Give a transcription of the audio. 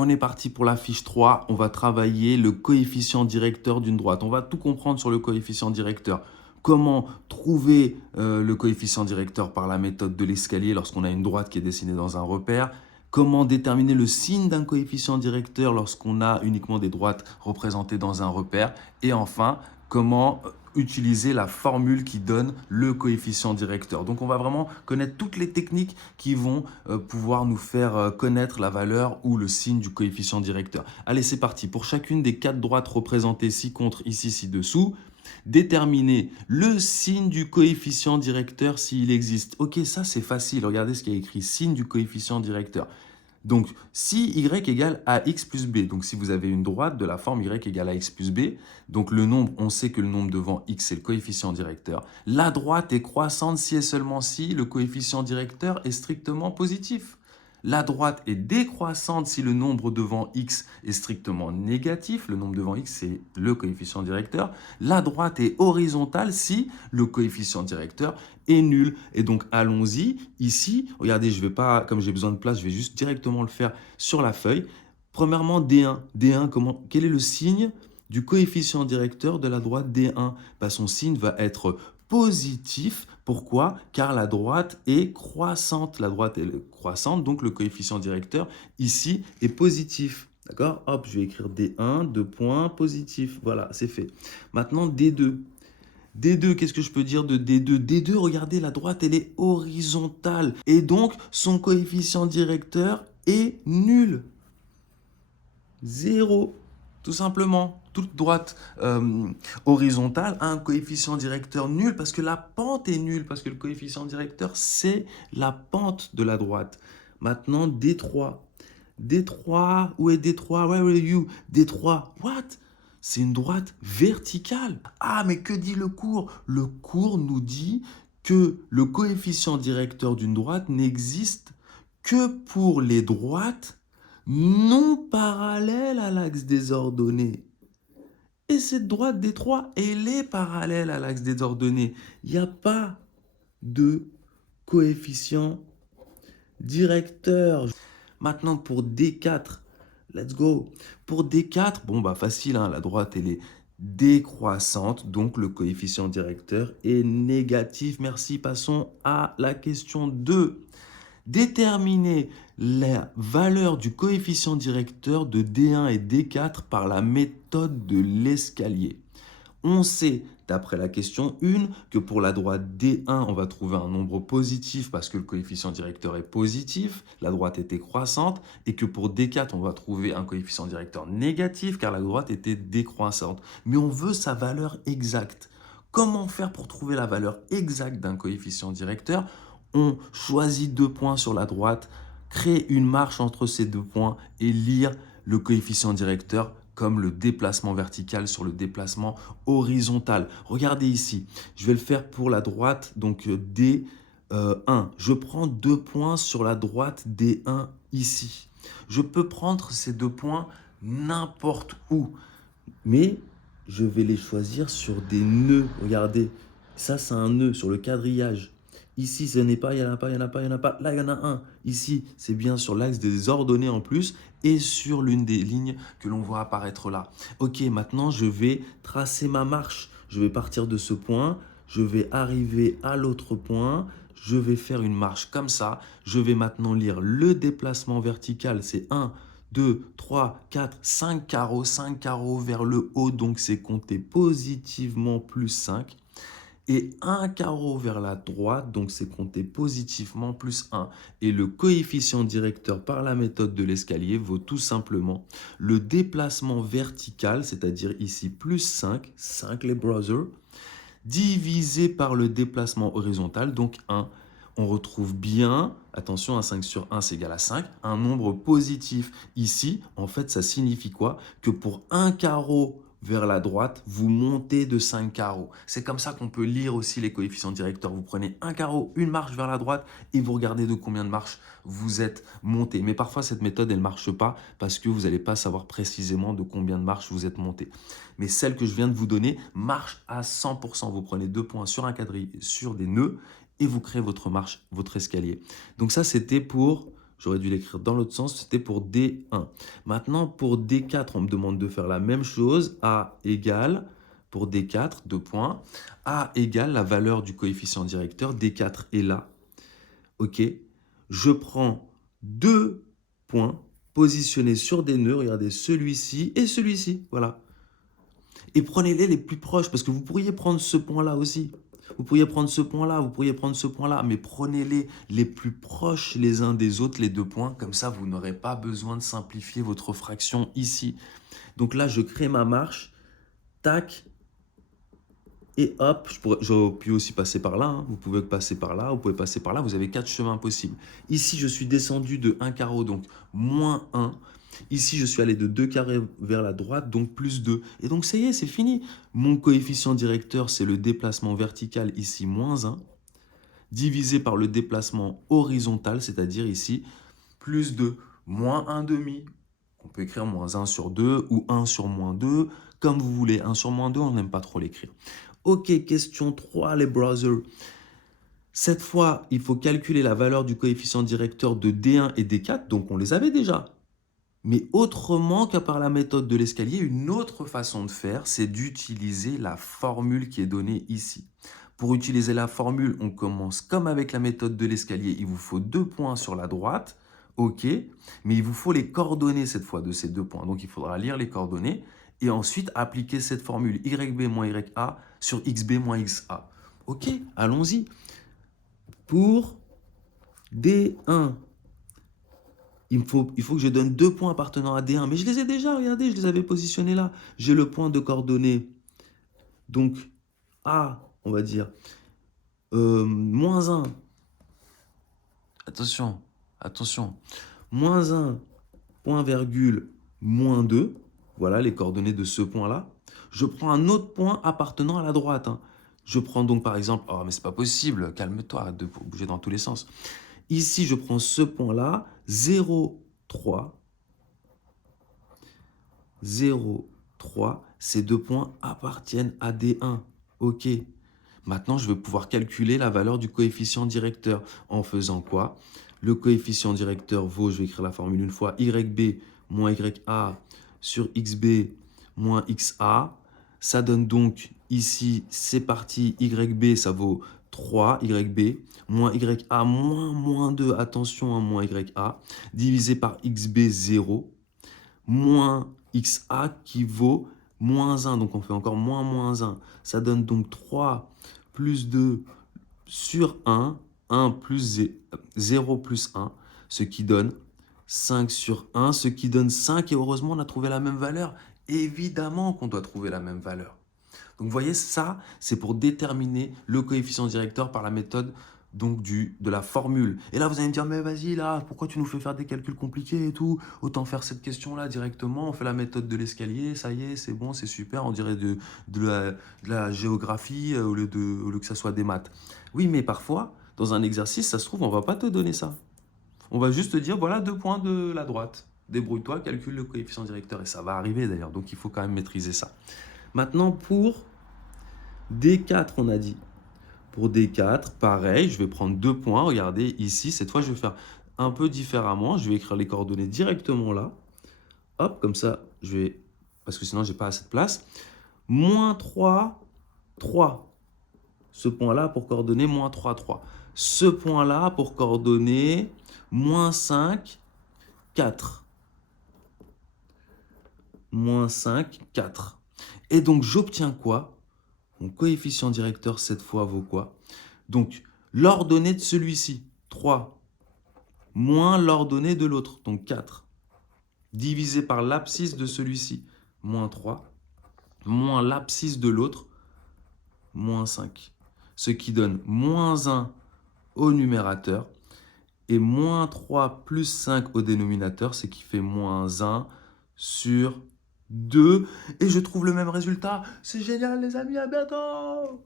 On est parti pour la fiche 3. On va travailler le coefficient directeur d'une droite. On va tout comprendre sur le coefficient directeur. Comment trouver le coefficient directeur par la méthode de l'escalier lorsqu'on a une droite qui est dessinée dans un repère. Comment déterminer le signe d'un coefficient directeur lorsqu'on a uniquement des droites représentées dans un repère. Et enfin, comment utiliser la formule qui donne le coefficient directeur. Donc, on va vraiment connaître toutes les techniques qui vont pouvoir nous faire connaître la valeur ou le signe du coefficient directeur. Allez, c'est parti. Pour chacune des 4 droites représentées ci-contre, ici, ci-dessous, déterminer le signe du coefficient directeur s'il existe. Ok, ça c'est facile. Regardez ce qu'il y a écrit, signe du coefficient directeur. Donc, si y égale ax plus b, donc si vous avez une droite de la forme y égale ax plus b, donc le nombre, on sait que le nombre devant x c'est le coefficient directeur, la droite est croissante si et seulement si le coefficient directeur est strictement positif. La droite est décroissante si le nombre devant x est strictement négatif. Le nombre devant x, c'est le coefficient directeur. La droite est horizontale si le coefficient directeur est nul. Et donc, allons-y. Ici, regardez, je vais pas, comme j'ai besoin de place, je vais juste directement le faire sur la feuille. Premièrement, D1. D1, quel est le signe du coefficient directeur de la droite D1? Son signe va être positif. Pourquoi? Car la droite est croissante. La droite est croissante, donc le coefficient directeur ici est positif. D'accord? Hop, je vais écrire D1, 2 points, positif. Voilà, c'est fait. Maintenant, D2. D2, qu'est-ce que je peux dire de D2? D2, regardez, la droite, elle est horizontale. Et donc, son coefficient directeur est nul. 0. Tout simplement, toute droite horizontale a un coefficient directeur nul parce que la pente est nulle, parce que le coefficient directeur, c'est la pente de la droite. Maintenant, D3. D3, où est D3? Where are you? D3, what? C'est une droite verticale. Ah, mais que dit le cours? Le cours nous dit que le coefficient directeur d'une droite n'existe que pour les droites non parallèle à l'axe des ordonnées. Et cette droite D3, elle est parallèle à l'axe des ordonnées. Il n'y a pas de coefficient directeur. Maintenant, pour D4, let's go. Pour D4, bon, bah facile, hein, la droite, elle est décroissante, donc le coefficient directeur est négatif. Merci, passons à la question 2. Déterminer la valeur du coefficient directeur de D1 et D4 par la méthode de l'escalier. On sait, d'après la question 1, que pour la droite D1, on va trouver un nombre positif parce que le coefficient directeur est positif, la droite était croissante, et que pour D4, on va trouver un coefficient directeur négatif car la droite était décroissante. Mais on veut sa valeur exacte. Comment faire pour trouver la valeur exacte d'un coefficient directeur? On choisit 2 points sur la droite, crée une marche entre ces 2 points et lire le coefficient directeur comme le déplacement vertical sur le déplacement horizontal. Regardez ici, je vais le faire pour la droite, donc D1. Je prends 2 points sur la droite D1 ici. Je peux prendre ces 2 points n'importe où, mais je vais les choisir sur des nœuds. Regardez, ça c'est un nœud sur le quadrillage. Ici, ce n'est pas, il n'y en a pas, il n'y en a pas, il n'y en a pas. Là, il y en a un. Ici, c'est bien sur l'axe des ordonnées en plus et sur l'une des lignes que l'on voit apparaître là. Ok, maintenant, je vais tracer ma marche. Je vais partir de ce point. Je vais arriver à l'autre point. Je vais faire une marche comme ça. Je vais maintenant lire le déplacement vertical. C'est 1, 2, 3, 4, 5 carreaux vers le haut. Donc, c'est compter positivement plus 5. Et un carreau vers la droite, donc c'est compté positivement plus 1. Et le coefficient directeur par la méthode de l'escalier vaut tout simplement le déplacement vertical, c'est-à-dire ici plus 5, 5 les brothers, divisé par le déplacement horizontal, donc 1. On retrouve bien, attention, un 5 sur 1 c'est égal à 5, un nombre positif. Ici, en fait, ça signifie quoi? Que pour un carreau vers la droite, vous montez de 5 carreaux. C'est comme ça qu'on peut lire aussi les coefficients directeurs. Vous prenez un carreau, une marche vers la droite et vous regardez de combien de marches vous êtes monté. Mais parfois, cette méthode, elle ne marche pas parce que vous n'allez pas savoir précisément de combien de marches vous êtes monté. Mais celle que je viens de vous donner marche à 100%. Vous prenez 2 points sur un quadrille, sur des nœuds et vous créez votre marche, votre escalier. Donc ça, c'était pour J'aurais dû l'écrire dans l'autre sens, c'était pour D1. Maintenant, pour D4, on me demande de faire la même chose. A égale, pour D4, 2 points. A égale la valeur du coefficient directeur. D4 est là. OK. Je prends 2 points positionnés sur des nœuds. Regardez, celui-ci et celui-ci. Voilà. Et prenez-les les plus proches, parce que vous pourriez prendre ce point-là aussi. Vous pourriez prendre ce point-là, vous pourriez prendre ce point-là, mais prenez-les les plus proches les uns des autres, les 2 points. Comme ça, vous n'aurez pas besoin de simplifier votre fraction ici. Donc là, je crée ma marche. Tac. Et hop, j'aurais pu aussi passer par là. Hein. Vous pouvez passer par là, vous pouvez passer par là. Vous avez 4 chemins possibles. Ici, je suis descendu de 1 carreau, donc moins 1. Ici, je suis allé de 2 carrés vers la droite, donc plus 2. Et donc, ça y est, c'est fini. Mon coefficient directeur, c'est le déplacement vertical, ici, moins 1, divisé par le déplacement horizontal, c'est-à-dire ici, plus 2, moins 1 demi. On peut écrire moins 1 sur 2 ou 1 sur moins 2, comme vous voulez. 1 sur moins 2, on n'aime pas trop l'écrire. Ok, question 3, les brothers. Cette fois, il faut calculer la valeur du coefficient directeur de D1 et D4, donc on les avait déjà. Mais autrement qu'à par la méthode de l'escalier, une autre façon de faire, c'est d'utiliser la formule qui est donnée ici. Pour utiliser la formule, on commence comme avec la méthode de l'escalier. Il vous faut 2 points sur la droite, ok, mais il vous faut les coordonnées cette fois de ces 2 points. Donc il faudra lire les coordonnées et ensuite appliquer cette formule YB moins YA sur XB moins XA. Ok, allons-y. Pour D1, il faut que je donne 2 points appartenant à D1. Mais je les ai déjà, regardez, je les avais positionnés là. J'ai le point de coordonnées. Donc, A, on va dire, moins 1. Attention, attention. Moins 1, point virgule, moins 2. Voilà les coordonnées de ce point-là. Je prends un autre point appartenant à la droite. Hein. Je prends donc par exemple, oh mais c'est pas possible, calme-toi, arrête de bouger dans tous les sens. Ici, je prends ce point-là, 0, 3. 0, 3. Ces 2 points appartiennent à D1. OK. Maintenant, je vais pouvoir calculer la valeur du coefficient directeur. En faisant quoi? Le coefficient directeur vaut, je vais écrire la formule une fois, YB moins YA sur XB moins XA. Ça donne donc ici, c'est parti, YB, ça vaut 3 YB, moins YA, moins 2, attention, hein, moins YA, divisé par XB, 0, moins XA qui vaut moins 1. Donc, on fait encore moins 1. Ça donne donc 3 plus 2 sur 1, 1 plus 0 plus 1, ce qui donne 5 sur 1, ce qui donne 5. Et heureusement, on a trouvé la même valeur. Évidemment qu'on doit trouver la même valeur. Donc, vous voyez, ça, c'est pour déterminer le coefficient directeur par la méthode donc de la formule. Et là, vous allez me dire, mais vas-y, là, pourquoi tu nous fais faire des calculs compliqués et tout? Autant faire cette question-là directement, on fait la méthode de l'escalier, ça y est, c'est bon, c'est super, on dirait de la géographie au lieu que ça soit des maths. Oui, mais parfois, dans un exercice, ça se trouve, on va pas te donner ça. On va juste te dire, voilà 2 points de la droite. Débrouille-toi, calcule le coefficient directeur. Et ça va arriver d'ailleurs, donc il faut quand même maîtriser ça. Maintenant, pour D4, on a dit. Pour D4, pareil, je vais prendre 2 points. Regardez, ici, cette fois, je vais faire un peu différemment. Je vais écrire les coordonnées directement là. Hop, comme ça, je vais... Parce que sinon, je n'ai pas assez de place. Moins 3, 3. Ce point-là pour coordonner moins 3, 3. Ce point-là pour coordonner moins 5, 4. Moins 5, 4. Et donc, j'obtiens quoi? Mon coefficient directeur, cette fois, vaut quoi? Donc, l'ordonnée de celui-ci, 3, moins l'ordonnée de l'autre, donc 4, divisé par l'abscisse de celui-ci, moins 3, moins l'abscisse de l'autre, moins 5. Ce qui donne moins 1 au numérateur et moins 3 plus 5 au dénominateur, ce qui fait moins 1 sur 2. Et je trouve le même résultat. C'est génial les amis, à bientôt!